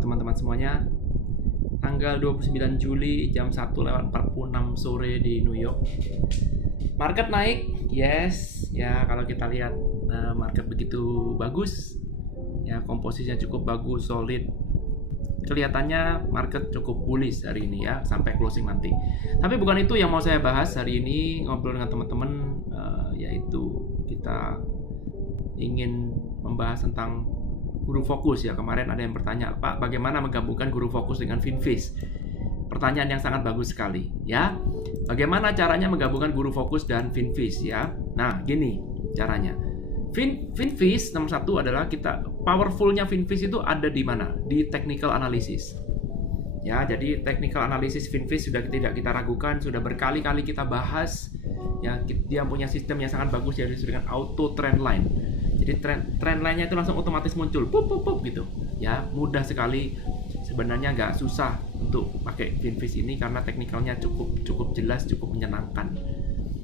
teman-teman semuanya. Tanggal 29 Juli jam 1:46 sore di New York. Market naik, yes. Ya, kalau kita lihat market begitu bagus. Ya, komposisinya cukup bagus, solid. Kelihatannya market cukup bullish hari ini ya, sampai closing nanti. Tapi bukan itu yang mau saya bahas hari ini, ngobrol dengan teman-teman, yaitu kita ingin membahas tentang Guru Fokus ya. Kemarin ada yang bertanya, Pak, bagaimana menggabungkan Guru Fokus dengan Finviz? Pertanyaan yang sangat bagus sekali ya. Bagaimana caranya menggabungkan Guru Fokus dan Finviz ya? Nah, gini caranya. Finviz nomor satu adalah powerfulnya Finviz itu ada di mana? Di technical analysis. Ya, jadi technical analysis Finviz sudah tidak kita ragukan, sudah berkali-kali kita bahas. Ya, dia punya sistem yang sangat bagus yaitu dengan auto trend line. Jadi trend line-nya itu langsung otomatis muncul, pup gitu. Ya, mudah sekali. Sebenarnya nggak susah untuk pakai Finviz ini karena teknikalnya cukup jelas, cukup menyenangkan.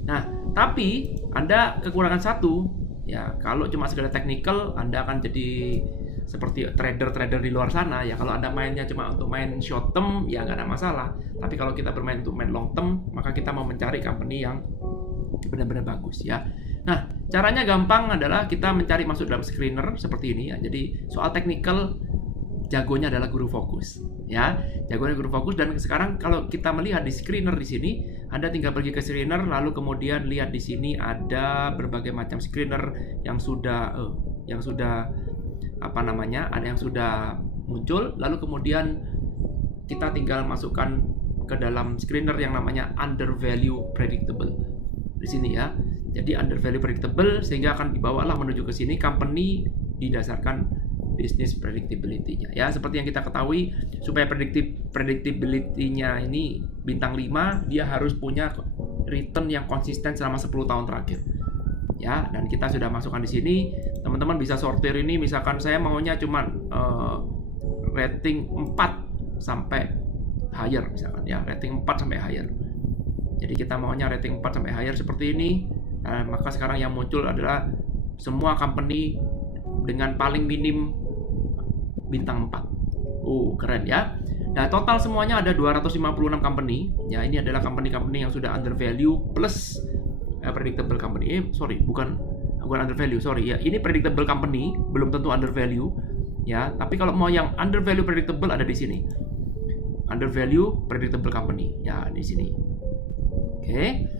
Nah, tapi Anda kekurangan satu, ya kalau cuma sekedar teknikal, Anda akan jadi seperti trader-trader di luar sana. Ya kalau Anda mainnya cuma untuk main short term, ya nggak ada masalah. Tapi kalau kita bermain untuk main long term, maka kita mau mencari company yang benar-benar bagus ya. Nah, caranya gampang adalah kita mencari masuk dalam screener seperti ini ya. Jadi soal technical jagonya adalah Guru Fokus ya. Jagonya Guru Fokus, dan sekarang kalau kita melihat di screener di sini, Anda tinggal pergi ke screener lalu kemudian lihat di sini ada berbagai macam screener yang sudah ada yang sudah muncul, lalu kemudian kita tinggal masukkan ke dalam screener yang namanya undervalue predictable di sini ya. Jadi undervalue predictable sehingga akan dibawalah menuju ke sini company didasarkan business predictability-nya ya. Seperti yang kita ketahui, supaya predictability-nya ini bintang 5, dia harus punya return yang konsisten selama 10 tahun terakhir. Ya, dan kita sudah masukkan di sini. Teman-teman bisa sortir ini, misalkan saya maunya cuma rating 4 sampai higher misalkan ya, rating 4 sampai higher. Jadi kita maunya rating 4 sampai higher seperti ini. Nah, maka sekarang yang muncul adalah semua company dengan paling minim bintang 4. Keren ya. Nah, total semuanya ada 256 company. Ya, ini adalah company-company yang sudah undervalue plus predictable company. Bukan undervalue, sorry ya. Ini predictable company, belum tentu undervalue. Ya, tapi kalau mau yang undervalue predictable ada di sini. Undervalue predictable company. Ya, di sini. Oke.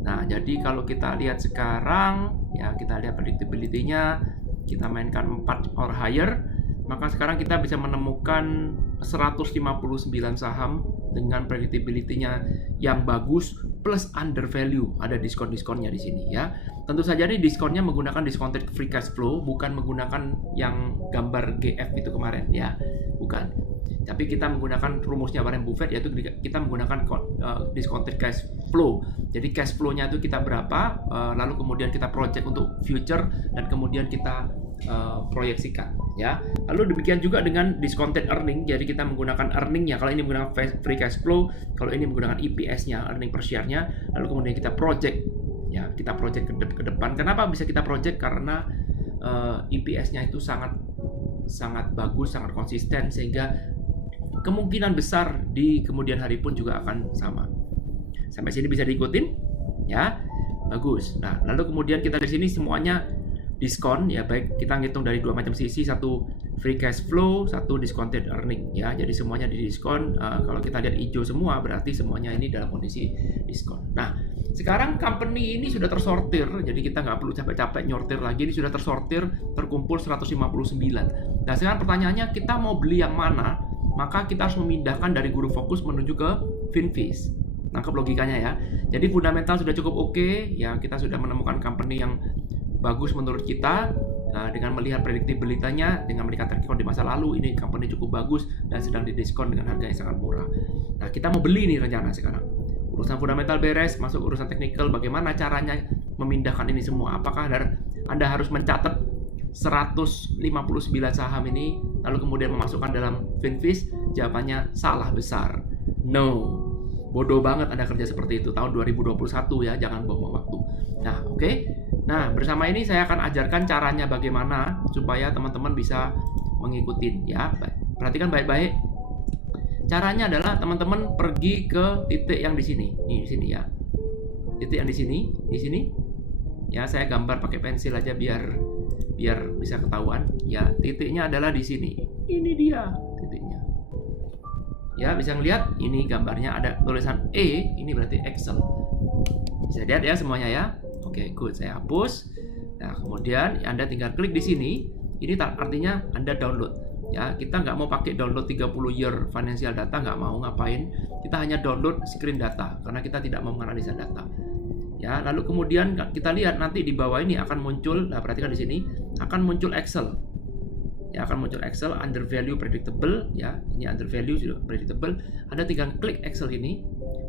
Nah, jadi kalau kita lihat sekarang, ya kita lihat predictability-nya, kita mainkan 4 or higher, maka sekarang kita bisa menemukan 159 saham dengan predictability-nya yang bagus plus undervalue. Ada diskon-diskonnya di sini ya. Tentu saja ini diskonnya menggunakan discounted free cash flow, bukan menggunakan yang gambar GF itu kemarin ya. Bukan. Tapi kita menggunakan rumusnya Warren Buffett, yaitu kita menggunakan discounted cash flow. Jadi cash flow-nya itu kita berapa, lalu kemudian kita project untuk future, dan kemudian kita proyeksikan ya. Lalu demikian juga dengan discounted earning, jadi kita menggunakan earning-nya. Kalau ini menggunakan free cash flow, kalau ini menggunakan EPS-nya, earning per share-nya, lalu kemudian kita project ya, kita project ke depan. Kenapa bisa kita project? Karena EPS-nya itu sangat bagus, sangat konsisten, sehingga kemungkinan besar di kemudian hari pun juga akan sama. Sampai sini bisa diikutin ya. Bagus. Nah, lalu kemudian kita di sini semuanya diskon ya, baik kita ngitung dari dua macam sisi, satu free cash flow, satu discounted earning ya. Jadi semuanya di diskon. Kalau kita lihat hijau semua berarti semuanya ini dalam kondisi diskon. Nah, sekarang company ini sudah tersortir, jadi kita nggak perlu capek-capek nyortir lagi. Ini sudah tersortir, terkumpul 159. Nah, sekarang pertanyaannya, kita mau beli yang mana? Maka kita harus memindahkan dari Guru Fokus menuju ke Finviz. Nangkep logikanya ya. Jadi fundamental sudah cukup oke ya, kita sudah menemukan company yang bagus menurut kita. Dengan melihat predictability-nya, dengan melihat track record di masa lalu, ini company cukup bagus dan sedang didiskon dengan harga yang sangat murah. Nah, kita mau beli nih rencana sekarang. Urusan fundamental beres, masuk urusan teknikal. Bagaimana caranya memindahkan ini semua? Apakah Anda harus mencatat 159 saham ini lalu kemudian memasukkan dalam Finviz? Jawabannya salah besar. No. Bodoh banget Anda kerja seperti itu tahun 2021 ya, jangan buang waktu. Nah, oke. Nah, bersama ini saya akan ajarkan caranya bagaimana supaya teman-teman bisa mengikuti ya. Perhatikan baik-baik. Caranya adalah teman-teman pergi ke titik yang di sini. Nih, di sini ya. Titik yang di sini. Ya, saya gambar pakai pensil aja biar bisa ketahuan. Ya, titiknya adalah di sini. Ini dia titiknya. Ya, bisa ngelihat ini gambarnya ada tulisan E, ini berarti Excel. Bisa lihat ya semuanya ya. Oke, good. Saya hapus. Nah, kemudian Anda tinggal klik di sini. Ini artinya Anda download. Ya, kita nggak mau pakai download 30 year financial data, nggak mau ngapain. Kita hanya download screen data karena kita tidak mau menganalisa data. Ya, lalu kemudian kita lihat nanti di bawah ini akan muncul, nah perhatikan di sini akan muncul Excel. Ya, akan muncul Excel undervalue predictable, ya. Ini undervalue sudah predictable. Anda tinggal klik Excel ini,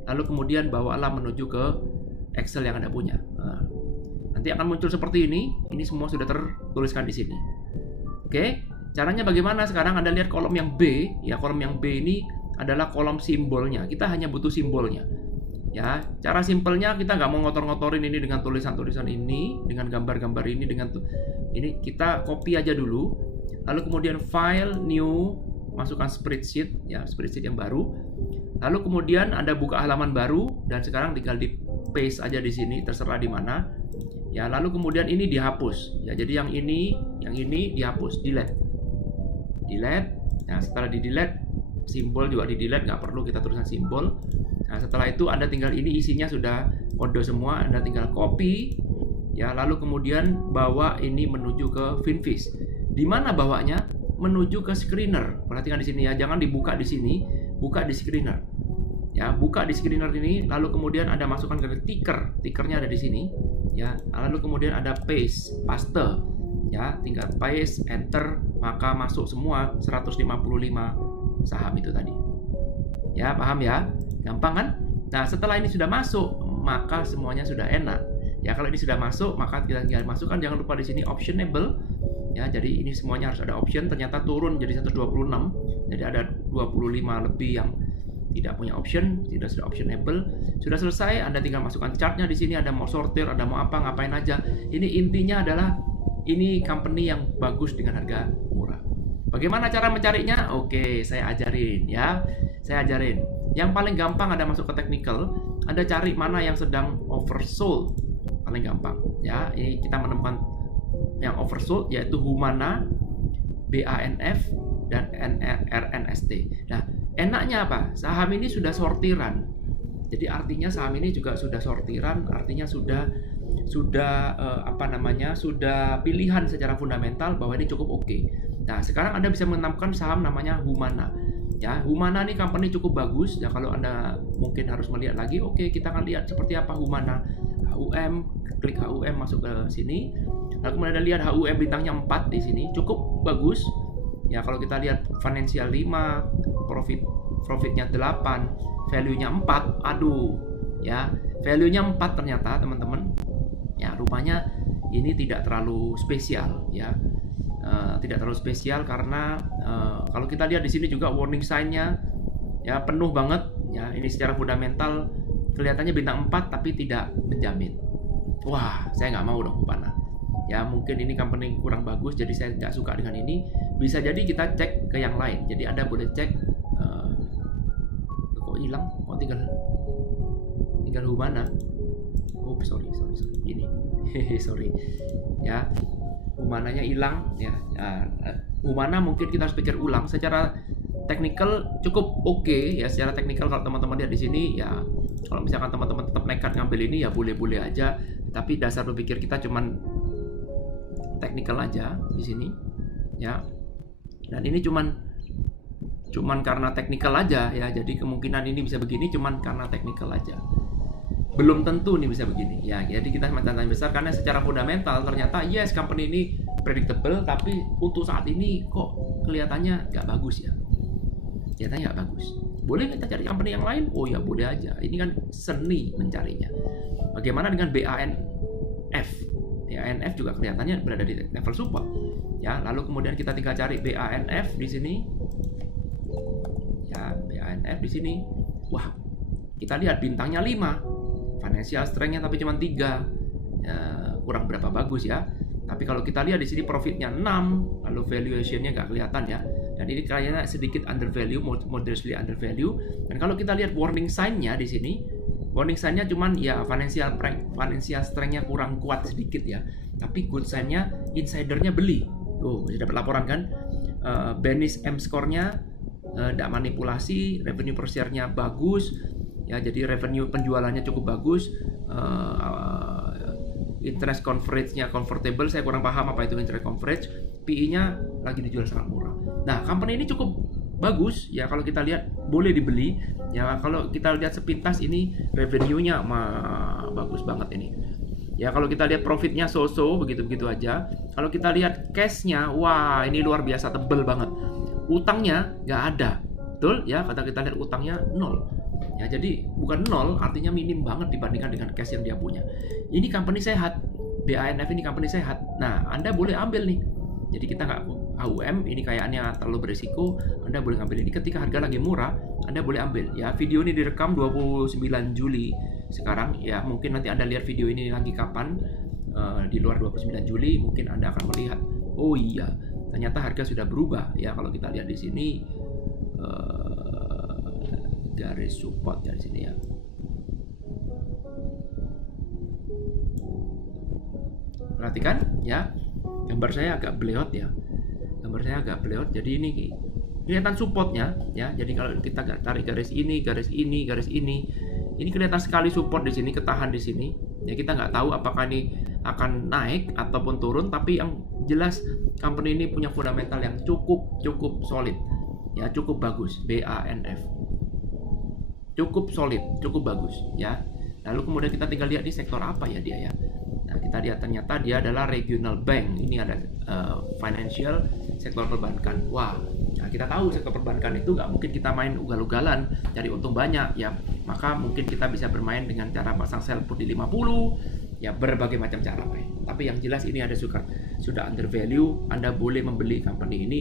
lalu kemudian bawalah menuju ke Excel yang Anda punya. Nah, nanti akan muncul seperti ini. Ini semua sudah tertuliskan di sini. Oke. Caranya bagaimana? Sekarang Anda lihat kolom yang B, ya kolom yang B ini adalah kolom simbolnya. Kita hanya butuh simbolnya. Ya, cara simpelnya kita nggak mau ngotor-ngotorin ini dengan tulisan-tulisan ini, dengan gambar-gambar ini, ini kita copy aja dulu. Lalu kemudian file, new, masukkan spreadsheet, ya spreadsheet yang baru. Lalu kemudian Anda buka halaman baru dan sekarang tinggal di paste aja di sini, terserah di mana. Ya, lalu kemudian ini dihapus. Ya, jadi yang ini dihapus, delete. Nah, setelah di delete, simbol juga di delete, nggak perlu kita tulisan simbol. Nah, setelah itu Anda tinggal ini isinya sudah kode semua, Anda tinggal copy, ya lalu kemudian bawa ini menuju ke Finviz. Di mana bawanya? Menuju ke screener. Perhatikan di sini ya, jangan dibuka di sini, buka di screener. Ya, buka di screener ini, lalu kemudian Anda masukkan ke tickernya ada di sini, ya. Lalu kemudian ada paste. Ya, tinggal paste, enter, maka masuk semua 155 saham itu tadi. Ya, paham ya? Gampang kan? Nah, setelah ini sudah masuk, maka semuanya sudah enak. Ya, kalau ini sudah masuk, maka kita tinggal masukkan, jangan lupa di sini optionable. Ya, jadi ini semuanya harus ada option, ternyata turun jadi 126. Jadi ada 25 lebih yang tidak punya option, tidak sudah optionable. Sudah selesai, Anda tinggal masukkan chartnya di sini, ada mau sortir, ada mau apa, ngapain aja. Ini intinya adalah ini company yang bagus dengan harga murah. Bagaimana cara mencarinya? Oke, saya ajarin ya. Saya ajarin. Yang paling gampang Anda masuk ke technical, Anda cari mana yang sedang oversold. Paling gampang ya. Ini kita menemukan yang oversold yaitu Humana, BANF dan RNST. Nah, enaknya apa? Saham ini sudah sortiran. Jadi artinya saham ini juga sudah sortiran, artinya sudah pilihan secara fundamental bahwa ini cukup oke. Nah, sekarang Anda bisa menemukan saham namanya Humana. Ya, Humana ini company cukup bagus. Ya, kalau Anda mungkin harus melihat lagi, oke, kita akan lihat seperti apa Humana. HUM, klik HUM masuk ke sini. Lalu kemudian Anda lihat HUM bintangnya 4 di sini, cukup bagus. Ya, kalau kita lihat financial 5, profitnya 8, value-nya 4. Aduh, ya, value-nya 4 ternyata, teman-teman. Ya, rupanya ini tidak terlalu spesial ya. Tidak terlalu spesial karena kalau kita lihat di sini juga warning sign-nya ya penuh banget ya. Ini secara fundamental kelihatannya bintang 4 tapi tidak menjamin. Wah, saya nggak mau dong Humana. Ya, mungkin ini company kurang bagus jadi saya nggak suka dengan ini. Bisa jadi kita cek ke yang lain. Jadi Anda boleh cek kok hilang? Kok tinggal Humana. Oh, sorry. Ini. Sorry. Ya. Humananya hilang ya. Humana mungkin kita harus pikir ulang. Secara technical cukup oke ya. Secara technical kalau teman-teman lihat di sini ya, kalau misalkan teman-teman tetap nekat ngambil ini ya boleh-boleh aja. Tapi dasar berpikir kita cuman technical aja di sini ya. Dan ini cuman karena technical aja ya. Jadi kemungkinan ini bisa begini cuman karena technical aja. Belum tentu nih bisa begini ya. Jadi kita macam tanya besar karena secara fundamental ternyata yes company ini predictable, tapi untuk saat ini kok kelihatannya nggak bagus ya. Kelihatannya nggak bagus. Boleh kita cari company yang lain? Oh ya boleh aja. Ini kan seni mencarinya. Bagaimana dengan BANF? BANF juga kelihatannya berada di level support. Ya, lalu kemudian kita tinggal cari BANF di sini. Ya, BANF di sini. Wah, kita lihat bintangnya 5. Financial strength-nya tapi cuma 3. Ya, kurang berapa bagus ya. Tapi kalau kita lihat di sini profitnya 6, lalu valuation-nya nggak kelihatan ya. Dan ini kayaknya sedikit undervalue, moderately undervalue. Dan kalau kita lihat warning sign-nya di sini, warning sign-nya cuman ya financial strength-nya kurang kuat sedikit ya. Tapi good sign-nya insidernya beli. Tuh, bisa dapat laporan kan? Bearish M score-nya tidak manipulasi, revenue per share-nya bagus. Ya, jadi revenue penjualannya cukup bagus. Interest coverage-nya comfortable, saya kurang paham apa itu interest coverage. PE-nya lagi dijual sangat murah. Nah, company ini cukup bagus ya, kalau kita lihat boleh dibeli ya. Kalau kita lihat sepintas ini revenue-nya bagus banget ini. Ya, kalau kita lihat profitnya so-so begitu-begitu aja. Kalau kita lihat cash-nya, wah ini luar biasa tebel banget. Utangnya nggak ada, betul ya. Kata kita lihat utangnya 0. Ya, jadi bukan 0, artinya minim banget dibandingkan dengan cash yang dia punya. Ini company sehat, BANF ini company sehat. Nah, Anda boleh ambil nih. Jadi kita nggak AUM, ini kayaknya terlalu berisiko. Anda boleh ambil ini ketika harga lagi murah, Anda boleh ambil. Ya, video ini direkam 29 Juli sekarang. Ya, mungkin nanti Anda lihat video ini lagi kapan, di luar 29 Juli, mungkin Anda akan melihat, oh iya, ternyata harga sudah berubah. Ya, kalau kita lihat di sini, garis support dari sini ya. Perhatikan ya, gambar saya agak bleot ya. Gambar saya agak bleot. Jadi ini kelihatan supportnya ya. Jadi kalau kita tarik garis ini, garis ini, garis ini kelihatan sekali support di sini, ketahan di sini. Ya, kita nggak tahu apakah ini akan naik ataupun turun, tapi yang jelas company ini punya fundamental yang cukup solid. Ya, cukup bagus, BANF. Cukup solid, cukup bagus ya. Lalu kemudian kita tinggal lihat di sektor apa ya dia ya. Nah, kita lihat ternyata dia adalah regional bank. Ini ada financial, sektor perbankan. Wah, nah kita tahu sektor perbankan itu nggak mungkin kita main ugal-ugalan cari untung banyak ya. Maka mungkin kita bisa bermain dengan cara pasang sell put di 50 ya, berbagai macam cara main. Tapi yang jelas ini ada sudah undervalue. Anda boleh membeli company ini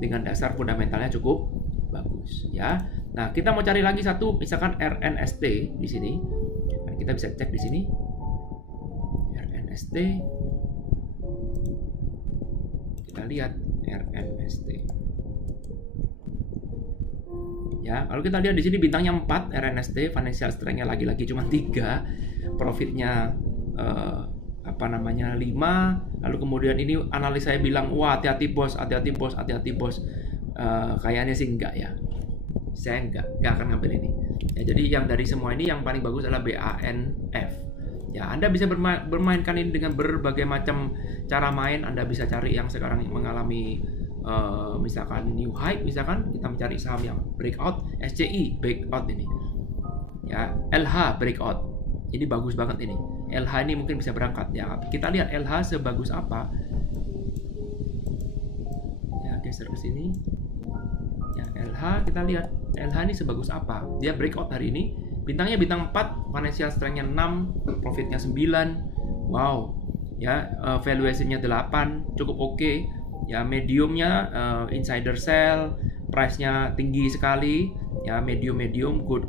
dengan dasar fundamentalnya cukup bagus ya. Nah, kita mau cari lagi satu, misalkan RNST di sini. Nah, kita bisa cek di sini. RNST. Kita lihat RNST. Ya, kalau kita lihat di sini bintangnya 4, RNST, financial strength-nya lagi-lagi cuma 3, profitnya 5. Lalu kemudian ini analis saya bilang, wah hati-hati bos, hati-hati bos, hati-hati bos. Kayaknya sih enggak ya. Saya enggak akan ngambil ini. Ya, jadi yang dari semua ini yang paling bagus adalah BANF. Ya, Anda bisa bermainkan ini dengan berbagai macam cara main. Anda bisa cari yang sekarang mengalami misalkan new high, misalkan kita mencari saham yang breakout, SCI breakout ini. Ya, LH breakout. Ini bagus banget ini. LH ini mungkin bisa berangkat ya. Kita lihat LH sebagus apa. Ya, geser ke sini. Ya, LH kita lihat LH ini sebagus apa. Dia breakout hari ini. Bintangnya bintang 4, financial strength-nya 6, profitnya 9. Wow. Ya, valuation-nya 8, cukup oke. Ya, mediumnya insider sell, price-nya tinggi sekali. Ya, medium good.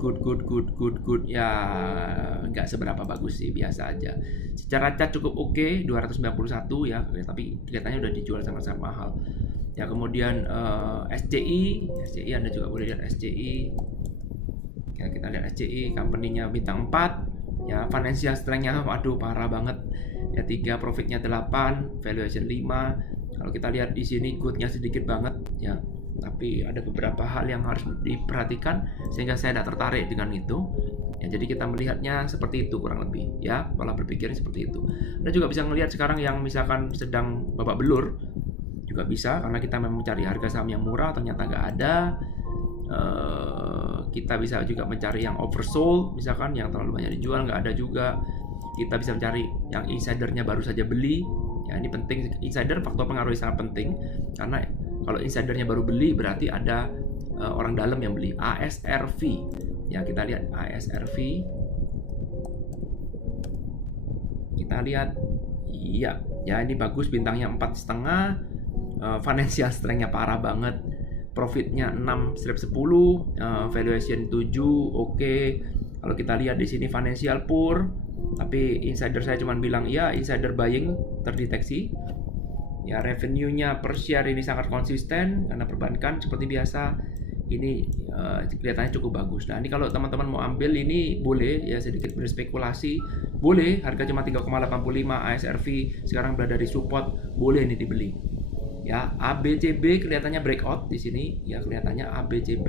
Ya, nggak seberapa bagus sih, biasa aja. Secara chart cukup oke, 291 ya, tapi kelihatannya udah dijual sangat-sangat mahal. Ya, kemudian SCI Anda juga boleh lihat SCI. Ya, kita lihat SCI, company-nya bintang 4. Ya, financial strength-nya waduh parah banget. Ya, 3, profitnya 8, valuation 5. Kalau kita lihat di sini good-nya sedikit banget ya. Tapi ada beberapa hal yang harus diperhatikan sehingga saya tidak tertarik dengan itu. Ya, jadi kita melihatnya seperti itu kurang lebih ya, pola berpikirnya seperti itu. Anda juga bisa melihat sekarang yang misalkan sedang babak belur juga bisa, karena kita memang mencari harga saham yang murah ternyata nggak ada. Kita bisa juga mencari yang oversold, misalkan yang terlalu banyak dijual nggak ada juga. Kita bisa mencari yang insidernya baru saja beli. Ya, ini penting, insider faktor pengaruh sangat penting, karena kalau insidernya baru beli berarti ada orang dalam yang beli. ASRV. Ya, kita lihat ASRV. Kita lihat, iya, ya ini bagus, bintangnya 4,5. Financial strength-nya parah banget. Profitnya 6/10, valuation 7, oke. Kalau kita lihat di sini financial poor, tapi insider saya cuma bilang iya, insider buying terdeteksi. Ya, revenue-nya per share ini sangat konsisten karena perbankan seperti biasa ini kelihatannya cukup bagus. Nah, ini kalau teman-teman mau ambil ini boleh ya, sedikit berspekulasi, boleh, harga cuma 3,85, ASRV sekarang berada di support, boleh ini dibeli. Ya, ABCB kelihatannya breakout di sini, ya kelihatannya ABCB.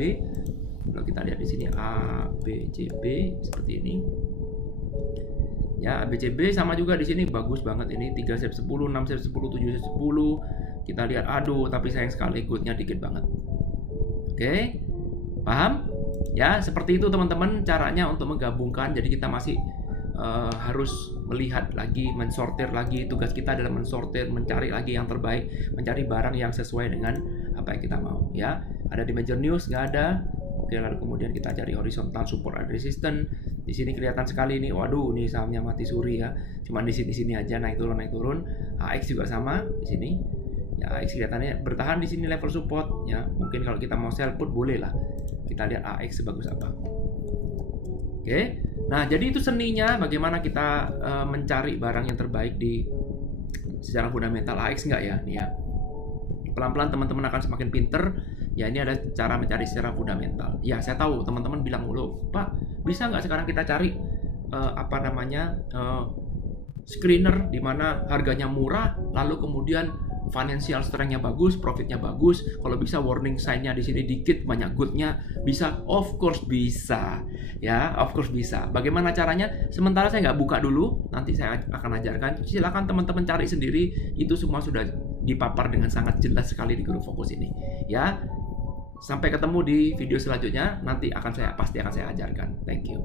Kalau kita lihat di sini ABCB seperti ini. Ya, ABCB sama juga di sini bagus banget ini 3 set 10, 6 set 10, 7 set 10. Kita lihat aduh, tapi sayang sekali good-nya dikit banget. Oke. Paham? Ya, seperti itu teman-teman caranya untuk menggabungkan. Jadi kita masih harus melihat lagi, mensortir lagi. Tugas kita adalah mensortir, mencari lagi yang terbaik, mencari barang yang sesuai dengan apa yang kita mau ya. Ada di major news nggak ada. Oke, lalu kemudian kita cari horizontal support and resistance. Di sini kelihatan sekali nih, waduh, ini sahamnya mati suri ya. Cuman di sini aja naik turun. AX juga sama di sini. Ya, AX kelihatannya bertahan di sini level support ya. Mungkin kalau kita mau sell put boleh lah. Kita lihat AX sebagus apa. Oke. Nah, jadi itu seninya bagaimana kita mencari barang yang terbaik di secara fundamental. AX enggak ya? Nih ya. Pelan-pelan teman-teman akan semakin pinter. Ya, ini ada cara mencari secara fundamental. Ya, saya tahu teman-teman bilang mulu, Pak, bisa nggak sekarang kita cari screener di mana harganya murah, lalu kemudian financial strength-nya bagus, profitnya bagus, kalau bisa warning sign-nya di sini dikit, banyak good-nya, bisa? Of course bisa, ya, of course bisa. Bagaimana caranya? Sementara saya nggak buka dulu, nanti saya akan ajarkan. Silakan teman-teman cari sendiri, itu semua sudah dipapar dengan sangat jelas sekali di grup fokus ini, ya. Sampai ketemu di video selanjutnya, nanti pasti akan saya ajarkan. Thank you.